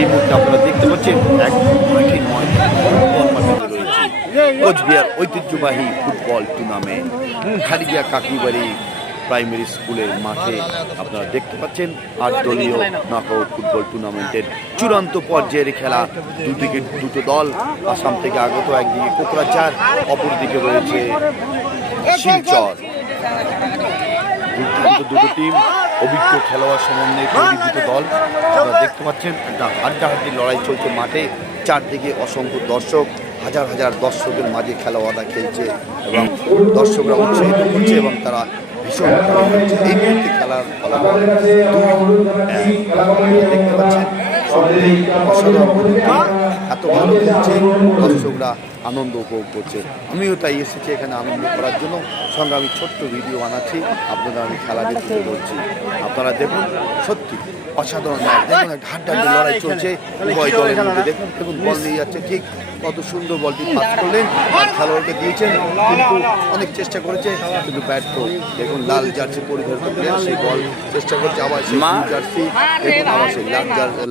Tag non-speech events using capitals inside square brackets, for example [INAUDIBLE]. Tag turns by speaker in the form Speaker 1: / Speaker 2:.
Speaker 1: এই মুহূর্তে আপনারা দেখতে পাচ্ছেন এক মাঠের কোচবিহার ঐতিহ্যবাহী football tournament. Khalidia Kakibari primary স্কুলের মাঠে আপনারা দেখতে পাচ্ছেন আট দলীয় নকআউট ফুটবল টুর্নামেন্টের চূড়ান্ত পর্যায়ের খেলা। দুদিকে দুটো দল, আসাম থেকে আগত একদিকে কোকরাঝার অপরদিকে রয়েছে শিলচর। দুটো [LAUGHS] টিম অভিজ্ঞ খেলোয়াড় সমন্বয়ে তৈরি দুটো দল। আপনারা দেখতে পাচ্ছেন একটা হাড্ডাহাড্ডি লড়াই চলছে মাঠে। চারদিকে অসংখ্য দর্শক হাজার হাজার দর্শকের মাঝে খেলোয়াড়রা খেলছে এবং দর্শকরা উৎসাহিত করছে এবং তারা ভীষণ এই মুহূর্তে খেলার ফলাফল দেখতে পাচ্ছেন সত্যিই অসাধারণ ভালো খেলছে দর্শকরা আনন্দ উপভোগ করছে। আমিও তাই এসেছি এখানে আনন্দ করার জন্য। সঙ্গে আমি ছোট্ট ভিডিও বানাচ্ছি। আপনাদের আমি খেলা দেখতে ধরছি আপনারা দেখুন সত্যি অসাধারণ দেখুন একটা হাড্ডাহাড্ডি লড়াই চলছে। উভয় দলের মধ্যে দেখুন দেখুন বল নিয়ে যাচ্ছে। ঠিক কত সুন্দর বলটি পাস করলেন আর খেলোয়াড়কে দিয়েছেন। কিন্তু অনেক চেষ্টা করেছে কিন্তু ব্যাট ব্যর্থ দেখুন লাল জার্সি পরিধান করে সেই বল চেষ্টা করছে আবার সেই জার্সি দেখুন আবার সেই লাল জার্সি